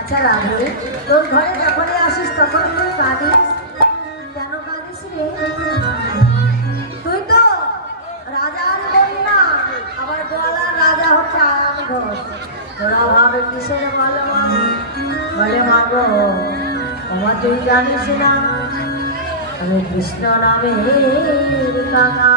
আচ্ছা রাধে, তোর ঘরে যখনই আসিস তখন তুই কাঁদিস কেন? কাঁদিস রে? তুই তো রাজার কন্যা, আবার গোয়ালার রাজা হচ্ছে আরাম ঘোষ। তোরা ভাবে কিসের ভালো মা? বলে মা গো, আমার তুই জানিস না আমি কৃষ্ণ নামে কাঙা।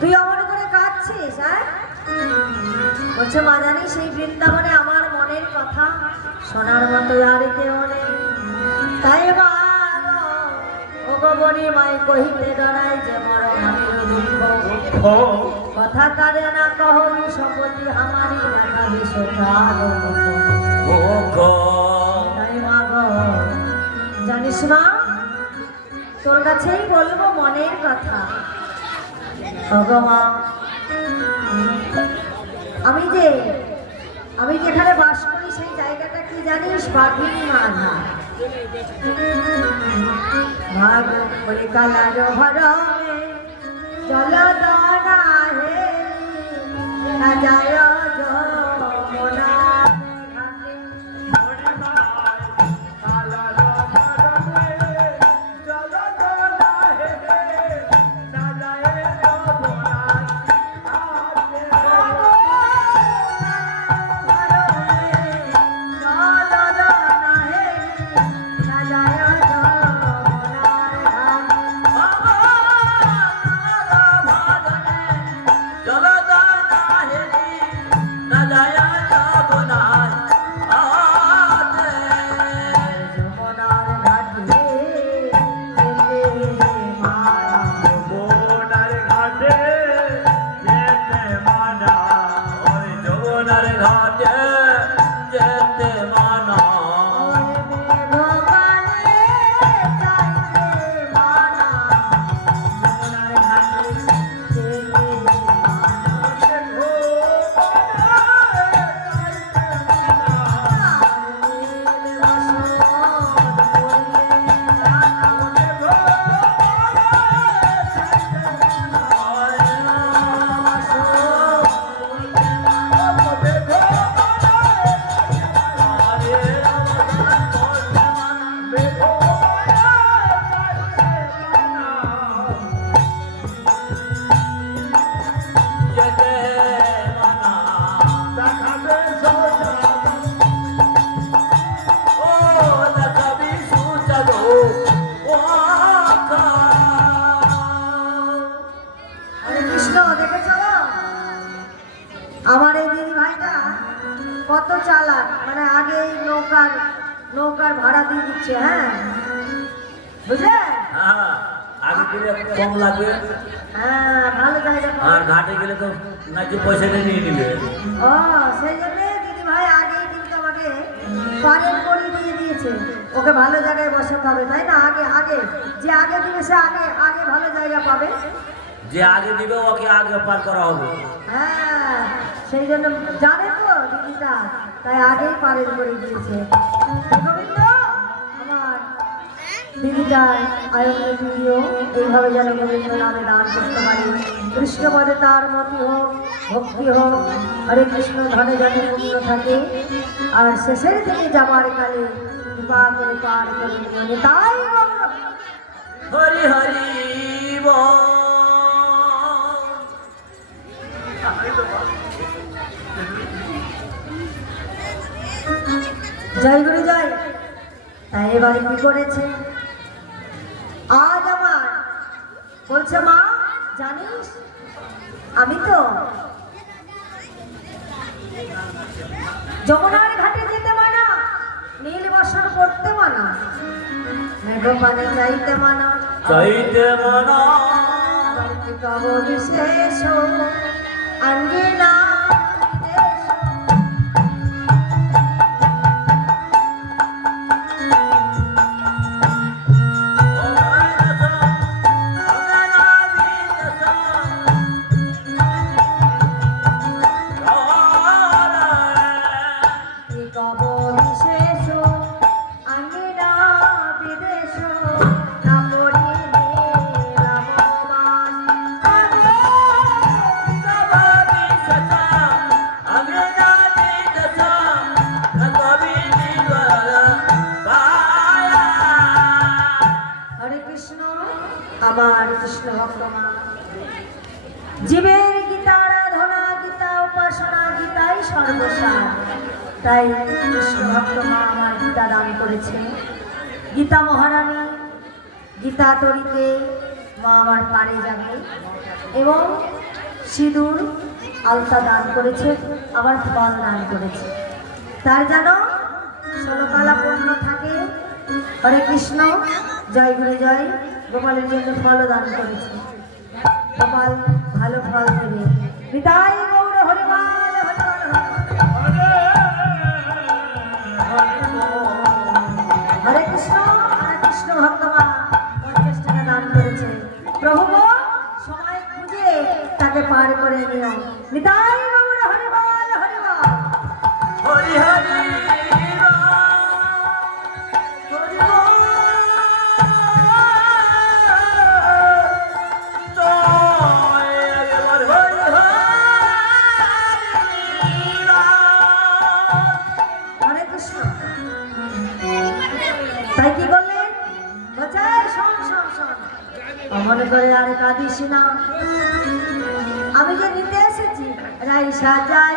তুই অমন করে কাঁদছিস? বলছে মা জানি সেই বৃন্দাবনে আমার মনের কথা শোনার মতো আর কেউ নেই, তাই ও গোবরী মাই কহিতে ডরাই যে মরণ দুঃখ কথা কারে না কহবি শপথি আমারই দেখাবি সোঠার তাই মা গো জানিস মা, তোর কাছেই বলবো মনের কথা। ভগমা আমি যেখানে বাস করি সেই জায়গাটা কি জানিস? বাঘিনী মাধা ভাগ কালার ভরমে জলদনা হে যায় যমুনা ঘাটে যেতে মানা নৌকার ভাড়া দিয়ে দিচ্ছে। হ্যাঁ বুঝলে? হ্যাঁ, আগে গেলে কম লাগবে, হ্যাঁ ভালো জায়গা পাবে। আর ঘাটে গেলে তো নাকি পয়সাটা নিয়ে নিবে। ও সেই জন্য দিদি ভাই আগেই কিন্তু আমাকে পারের করে দিয়ে দিয়েছে, ওকে ভালো জায়গায় বসাতে হবে, তাই না? আগে আগে যে আগে দিবে সে আগে আগে ভালো জায়গা পাবে। যে আগে দিবে ওকে আগে পার করা হবে। হ্যাঁ সেই জন্য জানে তো দিদিটা, তাই আগেই পারের করে দিয়েছে। গোবিন্দ আমার দিদিটার আয়নের দিদিও এইভাবে যেন গোবিন্দ নামে দান করতে পারি। কৃষ্ণপদে তার মতি হোক, ভক্তি হোক, হরে কৃষ্ণ ধনে ধনে পূর্ণ থাকে, আর শেষের দিকে যাবার কালে কৃপা করে পার করে নিয়ে তাই হরি হরি বল। জয় গুরু জয়। তাই এবারে কি করেছে, আজ আমার বলছে মা জানিস আমি তো যমুনার ঘাটে যেতে মানা, নীল বসন করতে মানা, মেঘপানে চাইতে মানা, চাইতে মানা, কব বিশেষ আঙ্গিনা আমার কৃষ্ণ ভক্তমা, জীবের গীতা আরাধনা, গীতা উপাসনা, গীতাই সর্বসার। তাই কৃষ্ণ ভক্তমা আমার গীতা দান করেছে। গীতা মহারানী গীতা তরিতে মা আমার পারে যাবে এবং সিঁদুর আলতা দান করেছে, আবার ফল দান করেছে। তার যেন 16 কালা পূর্ণ থাকে। হরে কৃষ্ণ জয় গুরু জয়। গোপালের জন্য ফল দান করেছে, গোপাল ভালো ফল দেবে। বিদায় গৌর হরিবল হরে কৃষ্ণ। হরে কৃষ্ণ ভক্তমা 50 টাকা দান করেছে। প্রভু সময় খুঁজে তাকে পার করে নিও। বিদায় গৌর হরিবল হরিবল হরি হরি মনে করে আর কাঁদিস না, আমি যে নিতে এসেছি রাই সাজায়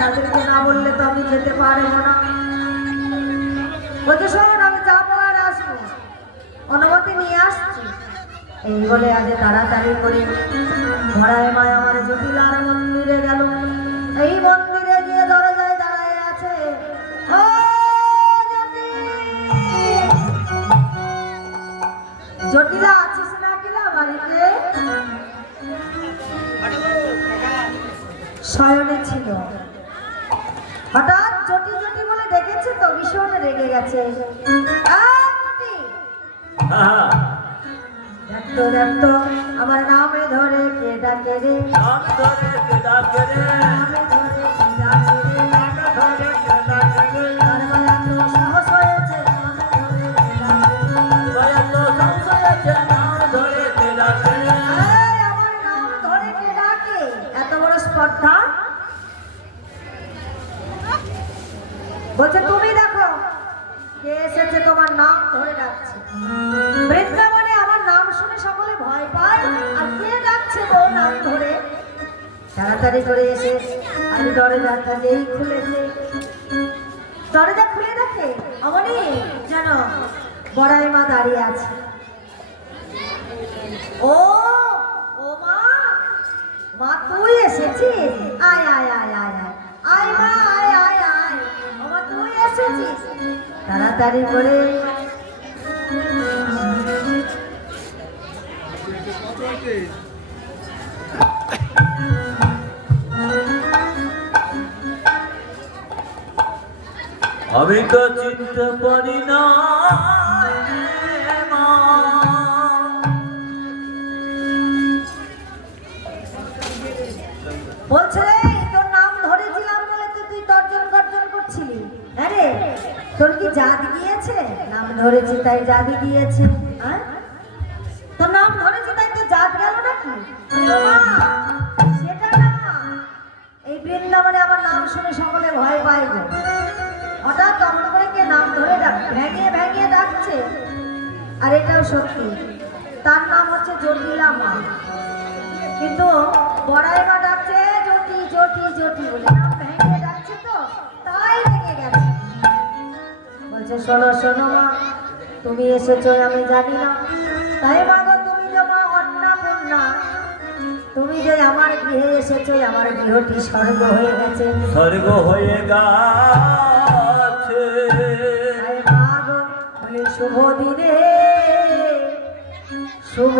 তাদেরকে না বললে তো আমি যেতে পারবো না। বলতে শোন আমি যাবো আর আসবো, অনুমতি নিয়ে আসছি। এই বলে আজ তাড়াতাড়ি করে ভরায় মায় আমার জটিলার মন্দিরে গেল। এই মন্দিরে গিয়ে দরজায় দাঁড়ায় আছে, ও জটিলা আছিস না কিনা বাড়িতে? শয়নে ছিল। হঠাৎ জটি জটি বলে ডেকেছে তো ভীষণ রেগে গেছে। দেখতো দেখতো আমার নামে ধরে কে ডাকে রে, নামে ধরে কে ডাকে রে, নামে ধরে কে ডাকে রে। নাম ধরে ডাকছে। বৃন্দাবনে আমার নাম শুনে সকলে ভয় পায়, আর কে ডাকছে গো নাম ধরে? তাড়াতাড়ি করে এসে আমি দরজাটা যেই খুলেছে, দরজা খুলে দেখে অমনি যেন বড়াই মা দাঁড়িয়ে আছে। ও ও মা, মা তুই এসেছিস? আয় আয় আয় আয় আয় আয় মা, আয় আয় আয়। ও মা তুই এসেছিস? তাড়াতাড়ি করে আমি তো চিনতে পারি না মা। বলছে রে, তোর নাম ধরেছিলাম বলে তো তুই তর্জন গর্জন করছিলি। আরে তোর কি জাত গিয়েছে? নাম ধরেছি তাই জাত গিয়েছে? হ্যাঁ, তোর নাম ধরেছি তাই তো জাত গেল নাকি? ও মা, সেটা না। এই বৃন্দাবনে আমার নাম শুনে সকলে ভয় পায় গো। হঠাৎ অমন করে কে নাম ধরে ভেঙে ভেঙে ডাকছে। আর এটাও সত্যি, তার নাম হচ্ছে জটিলা মা। কিন্তু বড়াই মা ডাকছে জটি জটি জটি বলে, নাম ভেঙে ডাকছে তো তাই ভেঙে গেছে। বলছে শোনো শোনো মা, তুমি এসেছো আমি জানি না, তাই মা গো তুমি যে মা অন্নপূর্ণা, তুমি যে আমার গৃহে এসেছো, আমার গৃহটি স্বর্গ হয়ে গেছে। স্বর্গ হয়ে গেছে। তাই মা গো বলে শুভ দিনে শুভ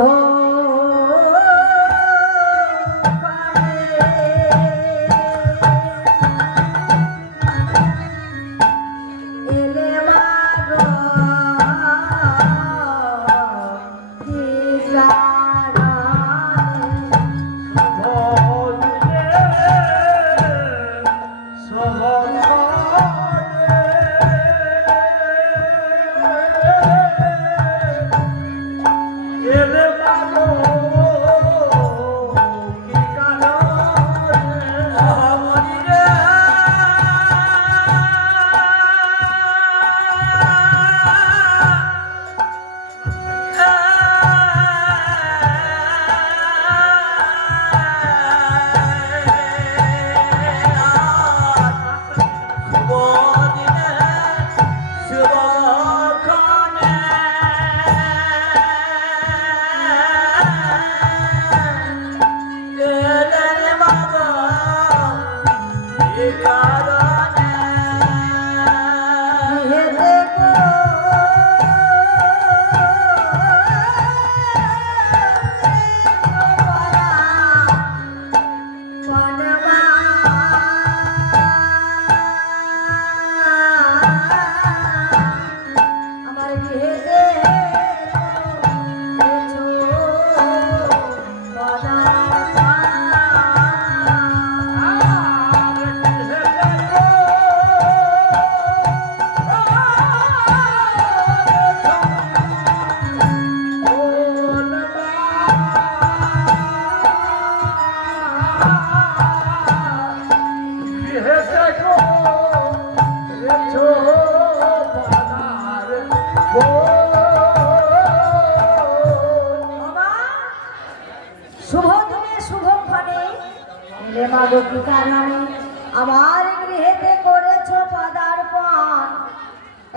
আমার গৃহেতে করেছো পদার্পণ।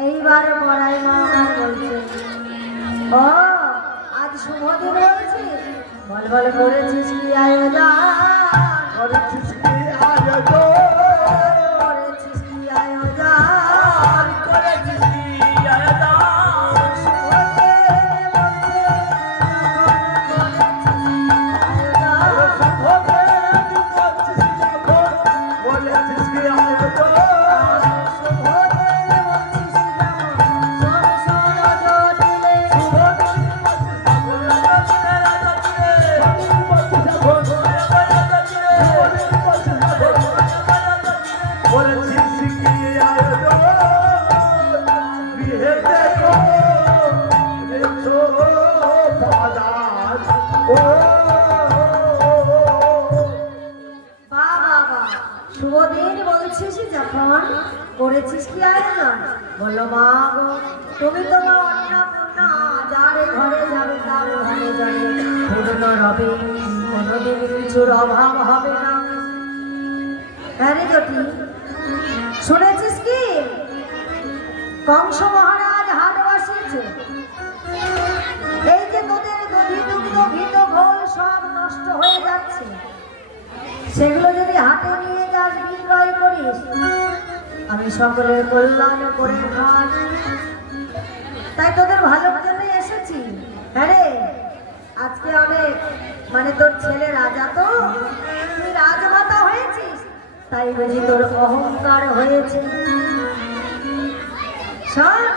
এইবার বড়াই মা আমার বলছে, ও আজ শুভ দিন বলছি, বল বল করেছিস কি আয়োজন? করেছিস কি আয়োজন? করেছিস কি আয়োজন? করেছিস কি আয়োজন? শুভ দিন বলছিস যখন, করেছিস কি আয়োজন? বললো মা গো তুমি তো মা অন্নপূর্ণা, যার ঘরে যাবে তার ঘরে যাবে পূর্ণ রবে, কোনোদিন কিছুর অভাব হবে না। হ্যাঁ রে জটি, শুনেছিস কি কংস মহারাজ হাট বসিয়েছে? এই যে তোদের দধি দুগ্ধ ঘিত ঘোল সব নষ্ট হয়ে যাচ্ছে, সেগুলো যদি হাটে নিয়ে যাস বিক্রয় করিস, আমি সকলের কল্যাণ করে খাই, তাই তোদের ভালোর জন্য এসেছি। হ্যাঁ রে, আজকে অনেক মানে তোর ছেলে রাজা, তো তুই রাজমাতা হয়েছিস, তাই বুঝি তোর অহংকার হয়েছে। সব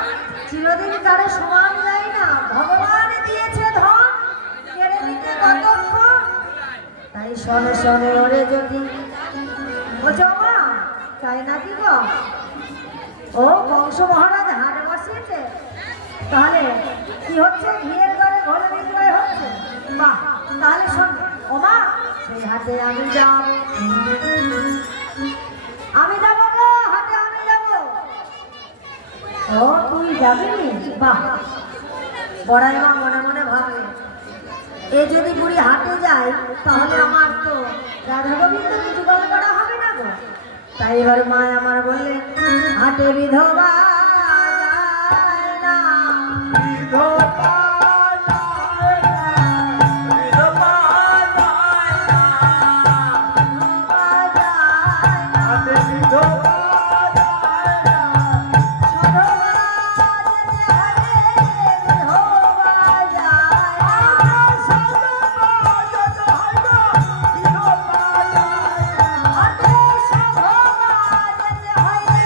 চিরদিন কারো সমান যায় না, ভগবান দিয়েছে ধন, কেড়ে নিতে কতক্ষণ, তাই শনে শনে ওরে যদি বলছো মা তাই নাকি গো? ও কংস মহারাজ হাট বসিয়েছে, তাহলে কি হচ্ছে? ঘিয়ের ঘরে ঘোল বিক্রয় হচ্ছে। বাহ, তাহলে শোন ও মা, সেই হাটে আমি যাব, আমি যাবো গো হাটে, আমি যাবো। ও তুই যাবি? বাহ, বড়াই মা মনে মনে ভাবে এ যদি বুড়ি হাটে যায় তাহলে আমার তো রাধা গোবিন্দ কিছু গল করা হবে না গো। তাই এবার মা আমার বললেন হাটে বিধবা যায় না, বিধবা যায় না, বিধবা যায় না, বিধবা যায় না, হাতে বিধবা যায় না, সধবা যেতে হবে, বিধবা যায় না। সধবা যেতে হবে, বিধবা যায় না। হাটে সধবা যেতে হবে,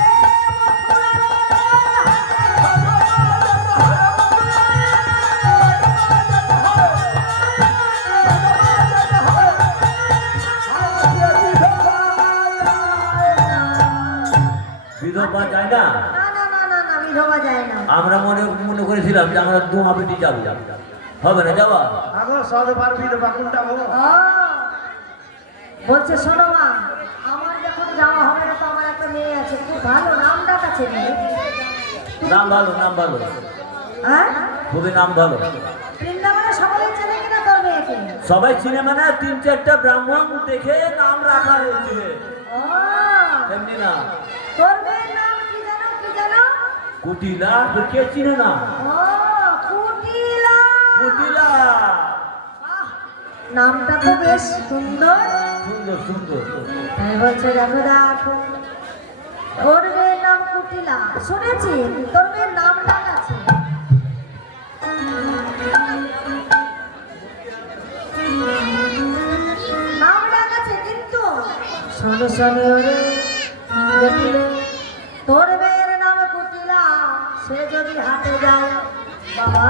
বিধবা যায় না। না না না না না, বিধবা যায় না। আমরা মনে মনে করেছিলাম যে আমরা দুমা বেটি যাবো, হবে না যাওয়া? আগো সধবার বিধবা কোনটা গো? ও, বলছে শোনো মা, আমার যখন যাওয়া হবে না, তো আমার একটা মেয়ে আছে, খুব ভালো নাম ডাক আছে মেয়ে। নাম ভালো, নাম ভালো, হ্যাঁ, খুবই নাম ভালো। বৃন্দাবনে সকলে চেনে কিনা তোর মেয়েকে? সবাই সিনেমা না, 3-4টা ব্রাহ্মণ দেখে নাম রাখা হয়েছে, ও, এমনি না। তোর মেয়ের নাম কি জানো, কি জানো? কুটিলা, তো কে চিনে না? ও, কুটিলা। কুটিলা, বাহ, নামটা তো বেশ সুন্দর। সুন্দর সুন্দর। তাই বলছে দেখো দেখো, তোর মেয়ের নাম কুটিলা, শুনেছি তোর মেয়ের নাম ডাক আছে। নাম ডাক আছে, কিন্তু শোনে শোনে ওরে জটিলে, তোর মেয়ের নাম কুটিলা, সে যদি হাটে যায়, বাবা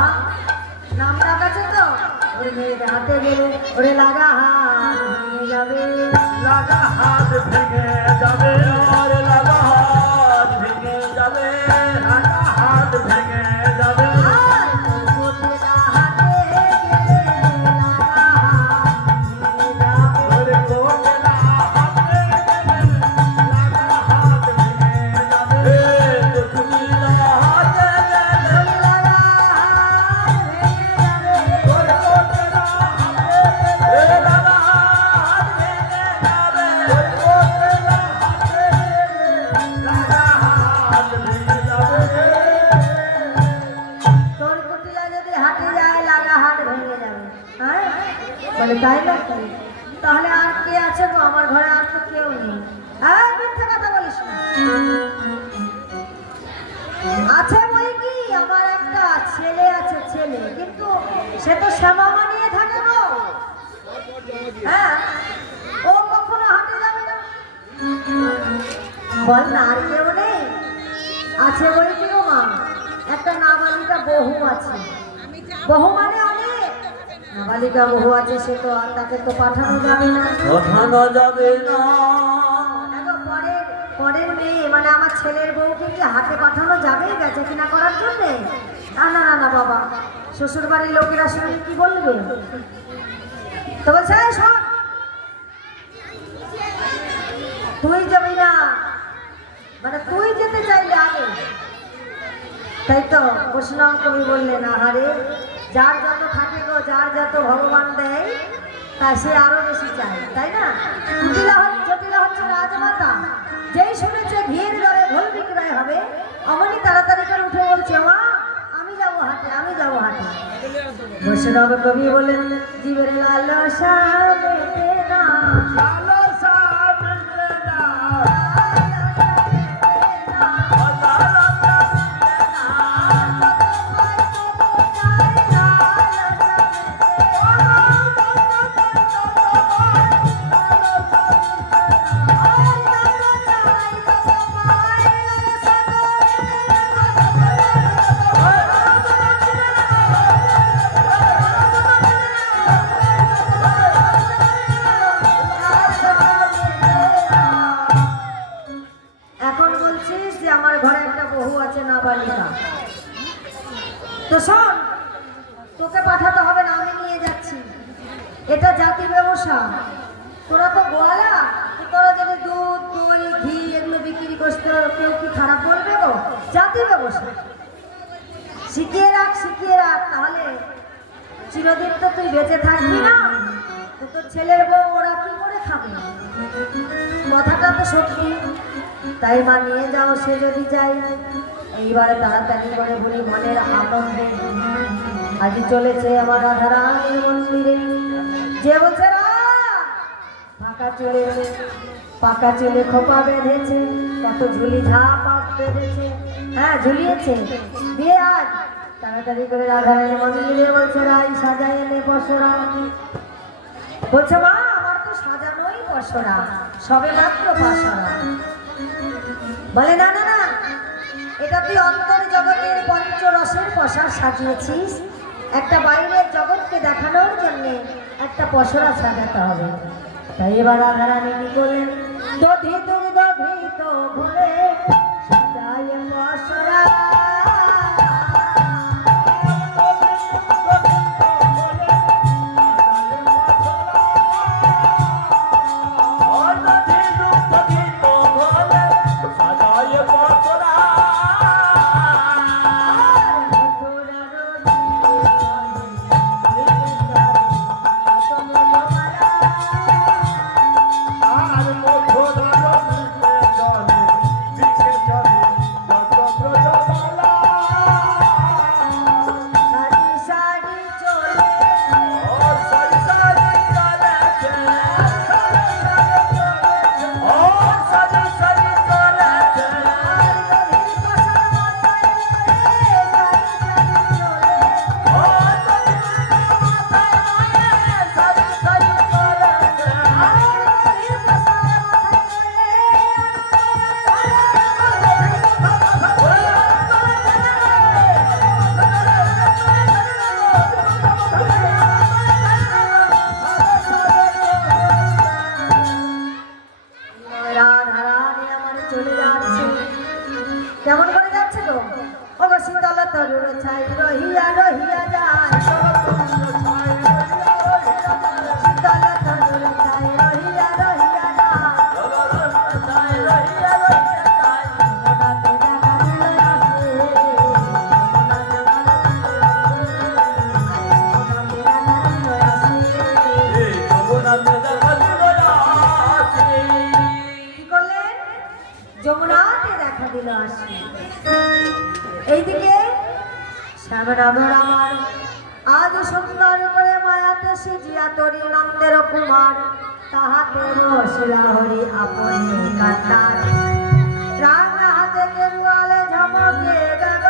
নাম ডাক আছে তো, ওর মেয়ের হাটে গেলে ওরে লাগা হাত ভেঙে যাবে। লাগা হাত ভেঙে যাবে, আর লাগা হাত ভেঙে যাবে, লাগা হাত ভেঙে যাবে। আর কুটিলা হাটে গেলে লাগা হাত ভেঙে যাবে। ওরে কোটলা হাতে গেলে লাগা হাত ভেঙে যাবে। কুটিলা হাতে গেলে, লাগা হাত ভেঙে যাবে। ওরে কোটলা হাতে গেলে লাগা হাত ভেঙে যাবে। ওরে কোটলা হাতে গেলে লাগা হাত ভেঙে যাবে। তোর কুটিলা যদি হাটে যায় লাগা হাট ভেঙে যাবে। হ্যাঁ, বলে তাই নাকি? তাহলে আর কে আছে গো আমার ঘরে? আর তো কেউ নেই। হ্যাঁ, মিথ্যা কথা বলিস না। আছে বই কি, আমার একটা ছেলে আছে, ছেলে, কিন্তু সে তো শ্যামামা নিয়ে থাকে গো। হ্যাঁ, ও কখনো হাটে যাবে না। বল না, আর কেউ নেই? আছে বই কি গো মা, একটা নাবালিকা বহু আছে। বহু মানে অনেক নাবালিকা বহু আছে, সে তো আর তাকে তো পাঠানো যাবে না। ওঠানো যাবে না। দেখো, পরের মেয়ে মানে আমার ছেলের বউকে কি হাটে পাঠানো যাবে বেচা কিনা করার জন্যে? না না না না বাবা, শ্বশুর বাড়ির লোকেরা শুনে কি বলবে? তো বলছে এই শোন, তুই যাবি না, মানে তুই যেতে চাইলে আগে তাই তো বৈষ্ণব কবি বললেন, আহারে যার যত থাকে গো, যার যত ভগবান দেয় তা সে আরো বেশি চায়, তাই না? জটিলা হচ্ছে রাজমাতা, যেই শুনেছে ঘিয়ের দরে ঘোল বিক্রয় হবে, অমনি তাড়াতাড়ি করে উঠে বলছে, মা আমি যাবো হাটে, আমি যাবো হাটে। বৈষ্ণব কবি বলেন, জীবের লালসা মেটে না, লালসা মিটে না, এখন বলছিস যে আমার ঘরে একটা বহু আছে নাবালিকা, তো শোন, তোকে পাঠাতে হবে না, আমি নিয়ে যাচ্ছি, এটা জাতি ব্যবসা। তোরা তো গোয়ালা, তোরা যদি দুধ দই ঘি এগুলো বিক্রি করতে, কেউ কি খারাপ বলবে গো? জাতি ব্যবসা শিখিয়ে রাখ, তাহলে চিরদিন তো তুই বেঁচে থাকবি না, তো তোর ছেলের বউ ওরা কি করে খাবে? কথাটা তো সত্যি। তাই মা নিয়ে যাও, সে যদি যায়। এইবারে তাড়াতাড়ি করে বলি মনের আনন্দে, আজ চলেছে আমার রাধারানীর মন্দিরে। যে বলছে পাকা চুলে খোপা বেঁধেছে, কত ঝুলি ঝাপ বেঁধেছে, হ্যাঁ ঝুলিয়েছে, দিয়ে আজ তাড়াতাড়ি করে রাধারানীর মন্দিরে বলছে, রাই সাজায় এনে বসরা। বলছে মা আমার তো সাজানোই বসরা, সবে মাত্র বাসরা। বলে না না না, এটা তুই অন্তর জগতের পঞ্চরসের পসার সাজিয়েছিস, একটা বাইরের জগৎকে দেখানোর জন্য একটা পসরা সাজাতে হবে। তাই এবার রাধারানী কি করলেন, দধি দুগ্ধ ঘৃত ভরে সাজায় পসরা। আর মধুরালো মিটে জলে, বিকে চলে যত ব্রজমালা। সারি সারি চলে রাধারানী আমার চলে যাচ্ছে। কেমন করে যাচ্ছে গো? ও গো শীতল তরুর ছাই রহিয়া রহিয়া যায়, শীতল তরুর ছাই রহিয়া রহিয়া যায়। মনাতে দেখা দিল আসে, মনাতে দেখা দিল আসে। কি করলেন? যমুনাতে দেখা দিল আসি। এইদিকে শ্যামরামের আমার আজ সুন্দর করে মায়াতে সিজিয়া তরি নন্দের কুমার, তাহাতে বসিলা হরি আপনি কান্নার। রাঙা হাতে কেরুয়ালে ঝমকে গেল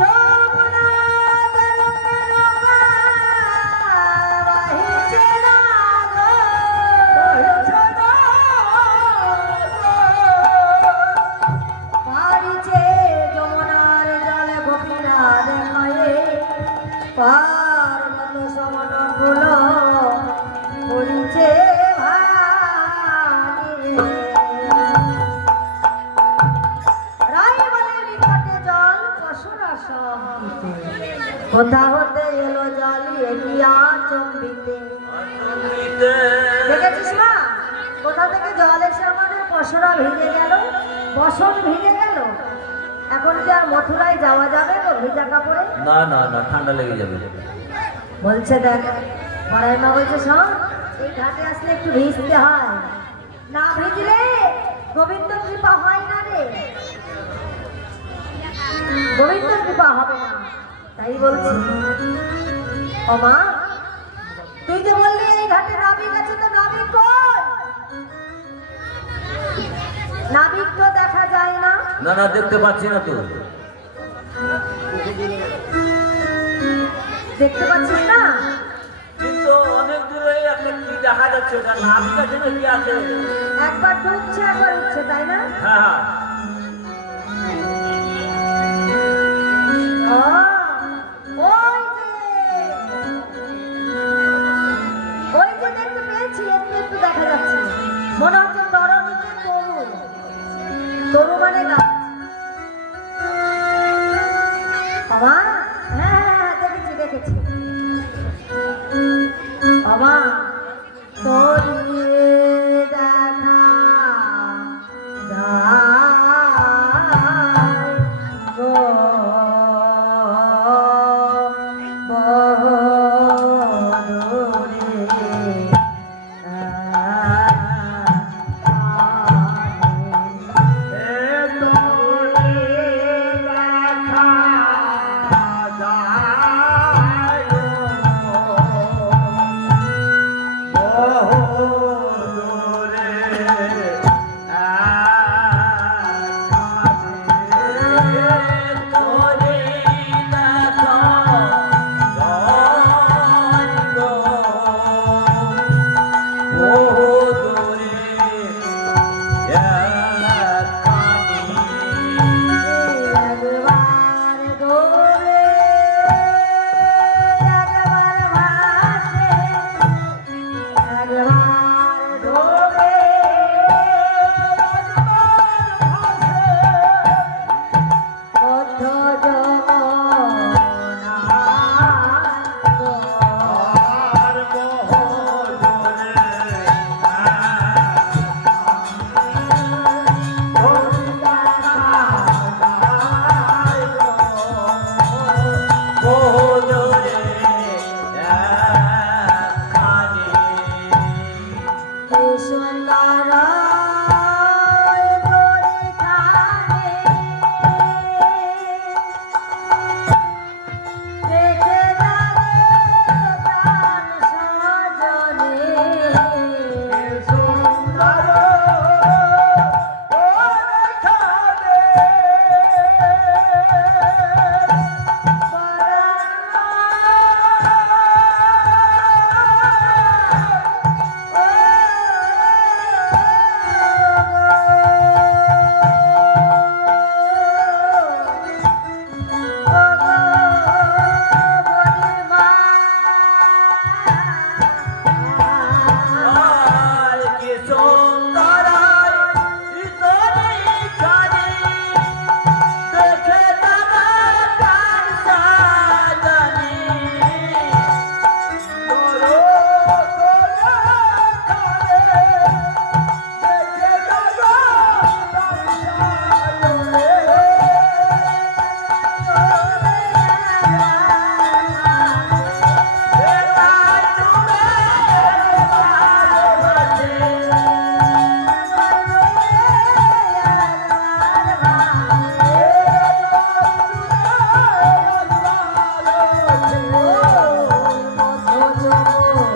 যমুনাতে রঙের নৌকা, বাহিছে না গো, বাহিছে না গো। পারিছে যমুনার জলে গোপীরা দেখায়ে, পার্বত সমন ফুল পড়িছে ভাঙিয়ে। রাই বলে নিকটে জল পশুরা সঙ্গীতে, কোথা হতে এলো জল এগিয়া চম্বিতে। দেখেছিস না কোথা থেকে জল এসে আমাদের পশুরা ভিজে গেল, বসন ভিজে গেল। এখন কি আর মথুরায় যাওয়া যাবে তো ভিজা কাপড়ে? না না না, ঠান্ডা লেগে যাবে। বলছে দেখ, বড়াই মা বলছে শোন, এই ঘাটে আসলে একটু ভিজতে হয়, না ভিজলে গোবিন্দ কৃপা হয় না রে, গোবিন্দ কৃপা হবে না। তাই বলছি ও মা, তুই যে বললি এই ঘাটে নাবিক আছে, তো নাবিক কই? নাবিক তো দেখা যায় না। না না, দেখতে পাচ্ছি না তো। দেখতে পাচ্ছিস না? কিন্তু অনেক দূরে একটা কি দেখা যাচ্ছে, ওটা নাবিক আছে না কি আছে? একবার ডুবছে একবার উঠছে, তাই না? হ্যাঁ হ্যাঁ। ও, ওই যে দেখতে পেয়েছি, একটু একটু দেখা যাচ্ছে, মনে হচ্ছে তরুণীতে তরু, তরু মানে গাছ। বাবা, হ্যাঁ হ্যাঁ হ্যাঁ, দেখেছি দেখেছি বাবা, তোরে দেখা যায় গো বদরে একবার গোরে একবার ভাসে, একবার ডোবে একবার ভাসে, পথ